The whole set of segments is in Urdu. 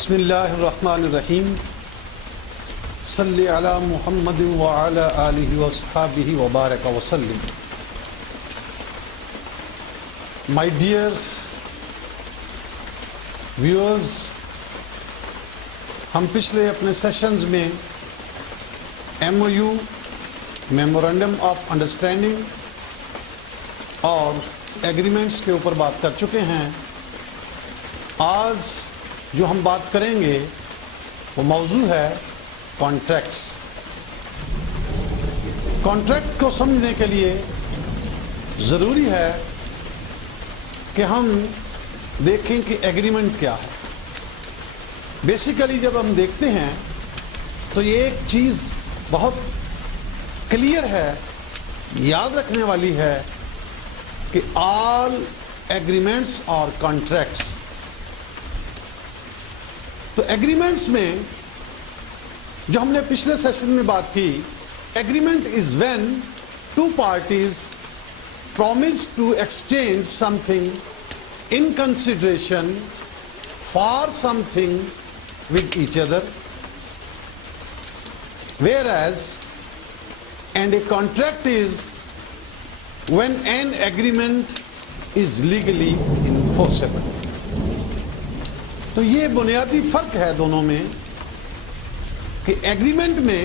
بسم اللہ الرحمن الرحیم صلی علی محمد وعلی آلہ وصحبہ وبارک وسلم. My dear viewers, ہم پچھلے اپنے سیشنز میں MOU میمورنڈم آف انڈرسٹینڈنگ اور ایگریمنٹس کے اوپر بات کر چکے ہیں. آج جو ہم بات کریں گے وہ موضوع ہے کانٹریکٹس. کانٹریکٹ کو سمجھنے کے لیے ضروری ہے کہ ہم دیکھیں کہ ایگریمنٹ کیا ہے. بیسیکلی جب ہم دیکھتے ہیں تو یہ ایک چیز بہت کلیئر ہے, یاد رکھنے والی ہے کہ آل ایگریمنٹس اور کانٹریکٹس. تو ایگریمنٹس میں جو ہم نے پچھلے سیشن میں بات کی, agreement is when two parties promise to exchange something in consideration for something with each other, whereas and a contract is when an agreement is legally enforceable. تو یہ بنیادی فرق ہے دونوں میں کہ ایگریمنٹ میں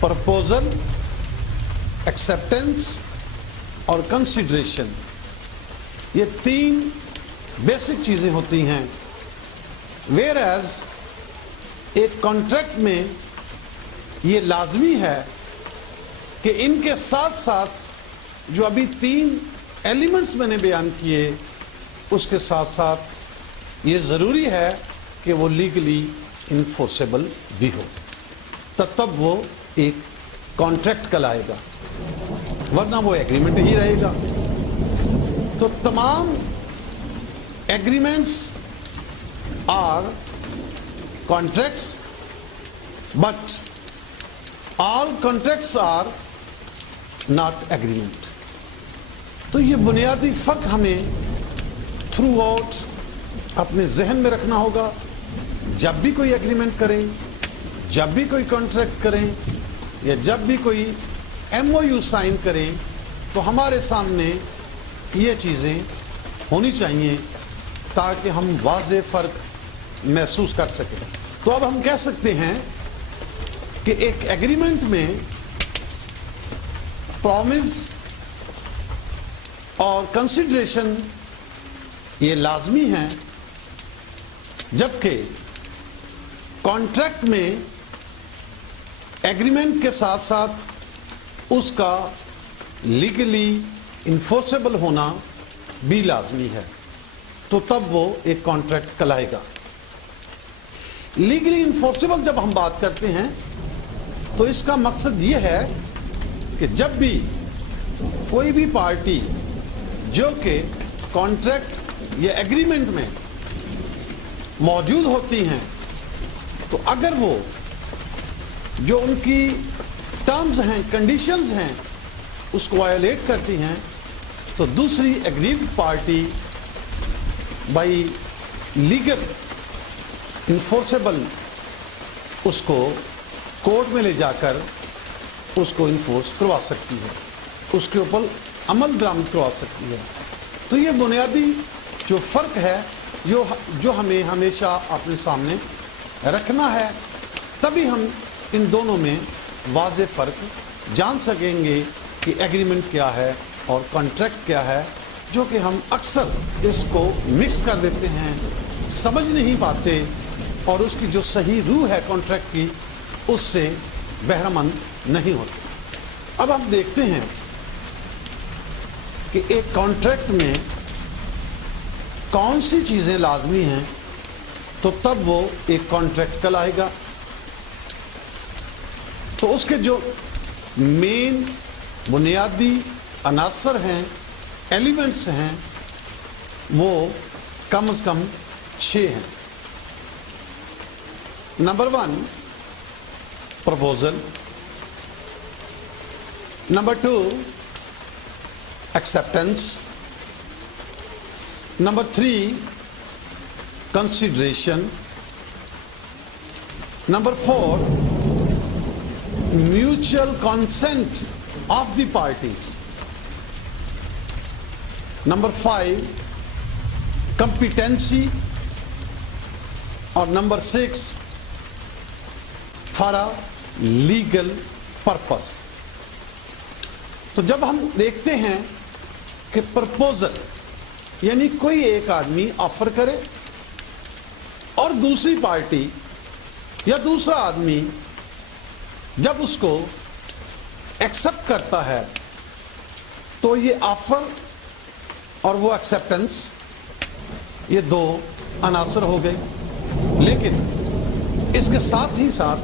پرپوزل, ایکسیپٹنس اور کنسیڈریشن, یہ تین بیسک چیزیں ہوتی ہیں. ویئر ایز ایک کانٹریکٹ میں یہ لازمی ہے کہ ان کے ساتھ ساتھ جو ابھی تین ایلیمنٹس میں نے بیان کیے اس کے ساتھ ساتھ یہ ضروری ہے کہ وہ لیگلی انفورسیبل بھی ہو, تب وہ ایک کانٹریکٹ کہلائے گا, ورنہ وہ ایگریمنٹ ہی رہے گا. تو تمام agreements are contracts, but all contracts are not agreement. تو یہ بنیادی فرق ہمیں تھرو آؤٹ اپنے ذہن میں رکھنا ہوگا. جب بھی کوئی ایگریمنٹ کریں, جب بھی کوئی کانٹریکٹ کریں, یا جب بھی کوئی MOU سائن کریں, تو ہمارے سامنے یہ چیزیں ہونی چاہیے تاکہ ہم واضح فرق محسوس کر سکیں. تو اب ہم کہہ سکتے ہیں کہ ایک ایگریمنٹ میں پرومس اور کنسیڈریشن یہ لازمی ہیں, جبکہ کانٹریکٹ میں ایگریمنٹ کے ساتھ ساتھ اس کا لیگلی انفورسیبل ہونا بھی لازمی ہے. تو تب وہ ایک کانٹریکٹ کہلائے گا. لیگلی انفورسیبل جب ہم بات کرتے ہیں تو اس کا مقصد یہ ہے کہ جب بھی کوئی بھی پارٹی جو کہ کانٹریکٹ یا ایگریمنٹ میں موجود ہوتی ہیں, تو اگر وہ جو ان کی ٹرمز ہیں, کنڈیشنز ہیں, اس کو وائلیٹ کرتی ہیں, تو دوسری ایگریڈ پارٹی بائی لیگل انفورسیبل اس کو کورٹ میں لے جا کر اس کو انفورس کروا سکتی ہے, اس کے اوپر عمل درآمد کروا سکتی ہے. تو یہ بنیادی جو فرق ہے جو ہمیں ہمیشہ اپنے سامنے رکھنا ہے, تبھی ہم ان دونوں میں واضح فرق جان سکیں گے کہ ایگریمنٹ کیا ہے اور کانٹریکٹ کیا ہے, جو کہ ہم اکثر اس کو مکس کر دیتے ہیں, سمجھ نہیں پاتے, اور اس کی جو صحیح روح ہے کانٹریکٹ کی اس سے بہرہ مند نہیں ہوتے. اب ہم دیکھتے ہیں کہ ایک کانٹریکٹ میں کون سی چیزیں لازمی ہیں, تو تب وہ ایک کانٹریکٹ کہلائے گا. تو اس کے جو مین بنیادی عناصر ہیں, ایلیمنٹس ہیں, وہ کم از کم 6 ہیں. Number 1 proposal, number 2 acceptance, number 3 consideration, Number 4, mutual consent of the parties. Number 5, competency. اور number 6 for a legal purpose. تو جب ہم دیکھتے ہیں کہ پرپوزل یعنی کوئی ایک آدمی آفر کرے اور دوسری پارٹی یا دوسرا آدمی جب اس کو ایکسپٹ کرتا ہے تو یہ آفر اور وہ ایکسپٹنس یہ دو عناصر ہو گئے. لیکن اس کے ساتھ ہی ساتھ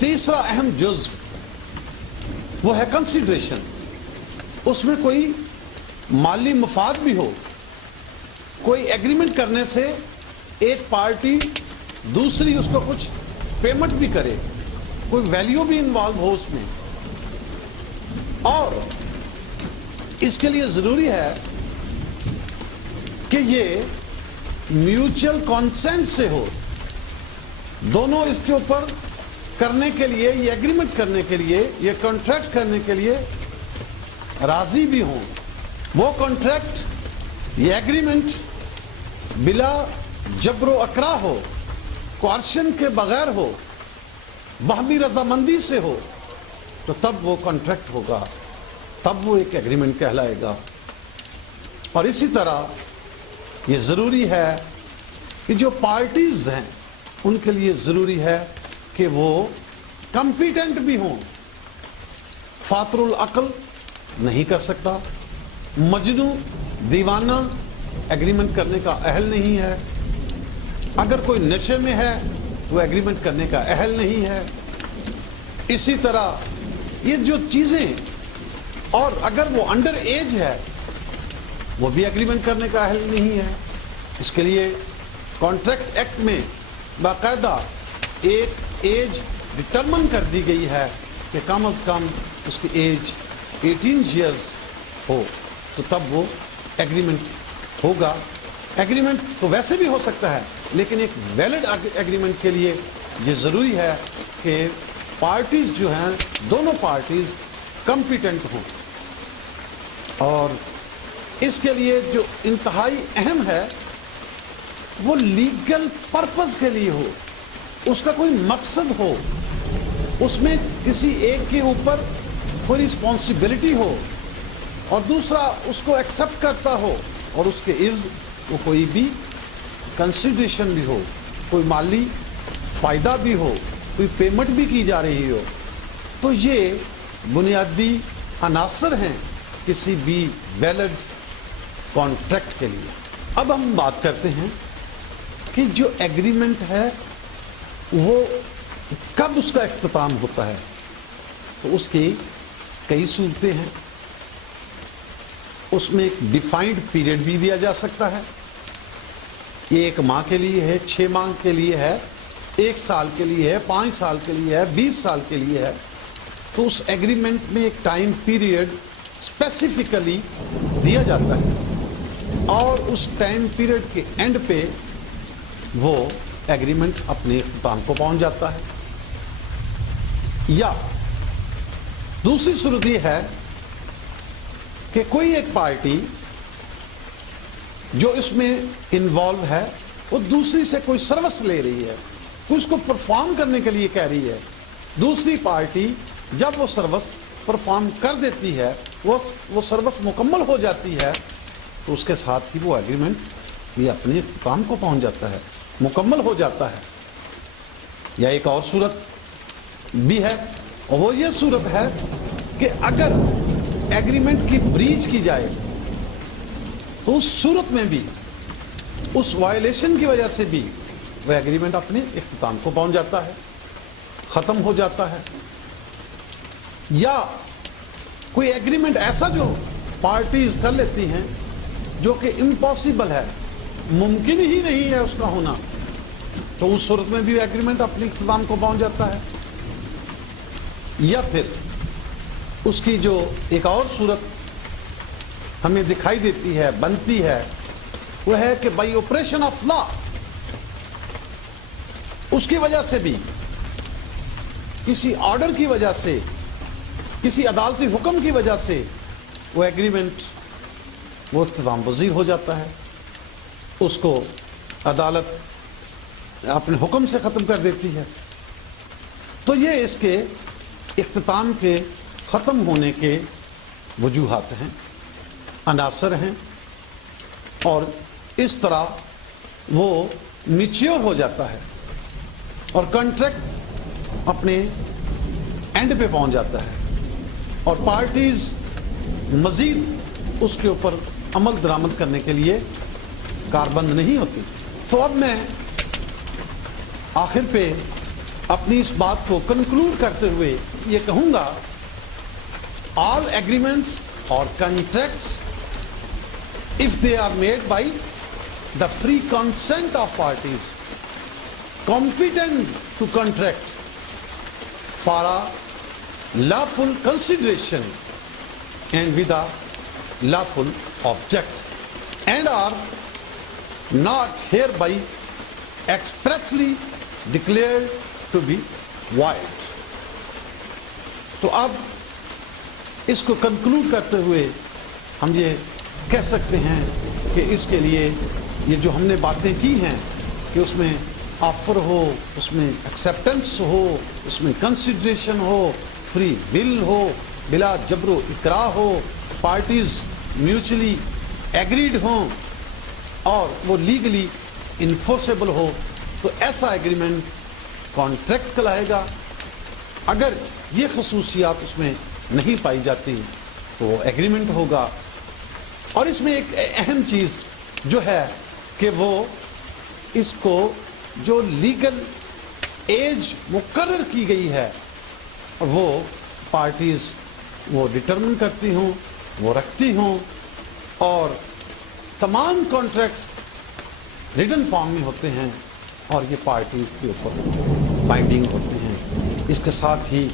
تیسرا اہم جزو وہ ہے کنسیڈریشن. اس میں کوئی مالی مفاد بھی ہو, کوئی ایگریمنٹ کرنے سے ایک پارٹی دوسری اس کو کچھ پیمنٹ بھی کرے, کوئی ویلیو بھی انوالو ہو اس میں. اور اس کے لیے ضروری ہے کہ یہ میوچل کانسینٹ سے ہو, دونوں اس کے اوپر کرنے کے لیے, یہ ایگریمنٹ کرنے کے لیے, یہ کانٹریکٹ کرنے کے لیے راضی بھی ہوں. وہ کانٹریکٹ, یہ ایگریمنٹ بلا جبر و اکراہ ہو, کوارشن کے بغیر ہو, باہمی رضامندی سے ہو, تو تب وہ کانٹریکٹ ہوگا, تب وہ ایک ایگریمنٹ کہلائے گا. اور اسی طرح یہ ضروری ہے کہ جو پارٹیز ہیں ان کے لیے ضروری ہے کہ وہ کمپیٹنٹ بھی ہوں. فاتر العقل نہیں کر سکتا, مجنوں دیوانہ ایگریمنٹ کرنے کا اہل نہیں ہے. اگر کوئی نشے میں ہے وہ ایگریمنٹ کرنے کا اہل نہیں ہے. اسی طرح یہ جو چیزیں, اور اگر وہ انڈر ایج ہے وہ بھی ایگریمنٹ کرنے کا اہل نہیں ہے. اس کے لیے کانٹریکٹ ایکٹ میں باقاعدہ ایک ایج ڈٹرمن کر دی گئی ہے کہ کم از کم اس کی ایج 18 ایئرز ہو, تو تب وہ ایگریمنٹ ہوگا. ایگریمنٹ تو ویسے بھی ہو سکتا ہے, لیکن ایک ویلڈ ایگریمنٹ کے لیے یہ ضروری ہے کہ پارٹیز جو ہیں, دونوں پارٹیز کمپیٹنٹ ہوں. اور اس کے لیے جو انتہائی اہم ہے وہ لیگل پرپز کے لیے ہو, اس کا کوئی مقصد ہو, اس میں کسی ایک کے اوپر کوئی رسپانسبلٹی ہو اور دوسرا اس کو ایکسپٹ کرتا ہو, اور اس کے عوض وہ کوئی بھی کنسیڈریشن بھی ہو, کوئی مالی فائدہ بھی ہو, کوئی پیمنٹ بھی کی جا رہی ہو. تو یہ بنیادی عناصر ہیں کسی بھی ویلڈ کانٹریکٹ کے لیے. اب ہم بات کرتے ہیں کہ جو ایگریمنٹ ہے وہ کب اس کا اختتام ہوتا ہے. تو اس کی کئی صورتیں ہیں. اس میں ایک ڈیفائنڈ پیریڈ بھی دیا جا سکتا ہے. یہ 1 ماہ کے لیے ہے, 6 ماہ کے لیے ہے, 1 سال کے لیے ہے, 5 سال کے لیے ہے, 20 سال کے لیے ہے. تو اس ایگریمنٹ میں ایک ٹائم پیریڈ اسپیسیفکلی دیا جاتا ہے, اور اس ٹائم پیریڈ کے اینڈ پہ وہ ایگریمنٹ اپنے اختتام کو پہنچ جاتا ہے. یا دوسری صورت یہ ہے کہ کوئی ایک پارٹی جو اس میں انوالو ہے وہ دوسری سے کوئی سروس لے رہی ہے, کوئی اس کو پرفارم کرنے کے لیے کہہ رہی ہے. دوسری پارٹی جب وہ سروس پرفارم کر دیتی ہے, وہ سروس مکمل ہو جاتی ہے, تو اس کے ساتھ ہی وہ ایگریمنٹ یہ اپنے اختتام کو پہنچ جاتا ہے, مکمل ہو جاتا ہے. یا ایک اور صورت بھی ہے, اور وہ یہ صورت ہے کہ اگر ایگریمنٹ کی بریچ کی جائے تو اس صورت میں بھی, اس وائلیشن کی وجہ سے بھی وہ ایگریمنٹ اپنے اختتام کو پہنچ جاتا ہے, ختم ہو جاتا ہے. یا کوئی ایگریمنٹ ایسا جو پارٹیز کر لیتی ہیں جو کہ امپاسبل ہے, ممکن ہی نہیں ہے اس کا ہونا, تو اس صورت میں بھی ایگریمنٹ اپنے اختتام کو پہنچ جاتا ہے. یا پھر اس کی جو ایک اور صورت ہمیں دکھائی دیتی ہے, بنتی ہے, وہ ہے کہ بائی آپریشن آف لا اس کی وجہ سے بھی کسی آرڈر کی وجہ سے کسی عدالتی حکم کی وجہ سے وہ ایگریمنٹ وہ اختتام پذیر ہو جاتا ہے، اس کو عدالت اپنے حکم سے ختم کر دیتی ہے۔ تو یہ اس کے اختتام کے ختم ہونے کے وجوہات ہیں، عناصر ہیں، اور اس طرح وہ میچیور ہو جاتا ہے اور کانٹریکٹ اپنے اینڈ پہ پہنچ جاتا ہے اور پارٹیز مزید اس کے اوپر عمل درآمد کرنے کے لیے کاربند نہیں ہوتی۔ تو اب میں آخر پہ اپنی اس بات کو کنکلوڈ کرتے ہوئے یہ کہوں گا، all agreements or contracts, if they are made by the free consent of parties competent to contract for a lawful consideration and with a lawful object and are not hereby expressly declared to be void۔ تو اب اس کو کنکلوڈ کرتے ہوئے ہم یہ کہہ سکتے ہیں کہ اس کے لیے یہ جو ہم نے باتیں کی ہیں کہ اس میں آفر ہو، اس میں ایکسیپٹنس ہو، اس میں کنسیڈریشن ہو، فری ول ہو، بلا جبر و اکراہ ہو، پارٹیز میوچلی ایگریڈ ہوں اور وہ لیگلی انفورسیبل ہو، تو ایسا ایگریمنٹ کانٹریکٹ کہلائے گا۔ اگر یہ خصوصیات اس میں نہیں پائی جاتی تو وہ ایگریمنٹ ہوگا۔ اور اس میں ایک اہم چیز جو ہے کہ وہ اس کو جو لیگل ایج مقرر کی گئی ہے وہ پارٹیز وہ ڈٹرمن کرتی ہوں، وہ رکھتی ہوں، اور تمام کانٹریکٹس ریٹن فارم میں ہوتے ہیں اور یہ پارٹیز کے اوپر بائنڈنگ ہوتے ہیں۔ اس کے ساتھ ہی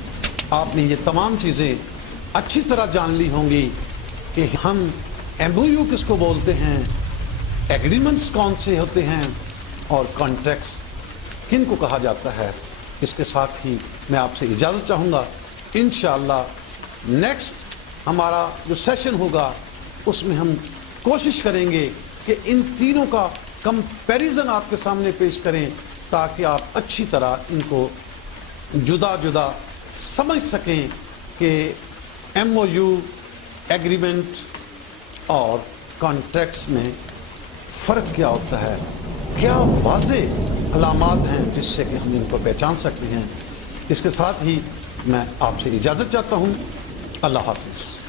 آپ نے یہ تمام چیزیں اچھی طرح جان لی ہوں گی کہ ہم ایم او یو کس کو بولتے ہیں، ایگریمنٹس کون سے ہوتے ہیں، اور کانٹریکٹس کن کو کہا جاتا ہے۔ اس کے ساتھ ہی میں آپ سے اجازت چاہوں گا۔ انشاءاللہ نیکسٹ ہمارا جو سیشن ہوگا اس میں ہم کوشش کریں گے کہ ان تینوں کا کمپیریزن آپ کے سامنے پیش کریں تاکہ آپ اچھی طرح ان کو جدا جدا سمجھ سکیں کہ ایم او یو، ایگریمنٹ اور کانٹریکٹس میں فرق کیا ہوتا ہے، کیا واضح علامات ہیں جس سے کہ ہم ان کو پہچان سکتے ہیں۔ اس کے ساتھ ہی میں آپ سے اجازت چاہتا ہوں۔ اللہ حافظ۔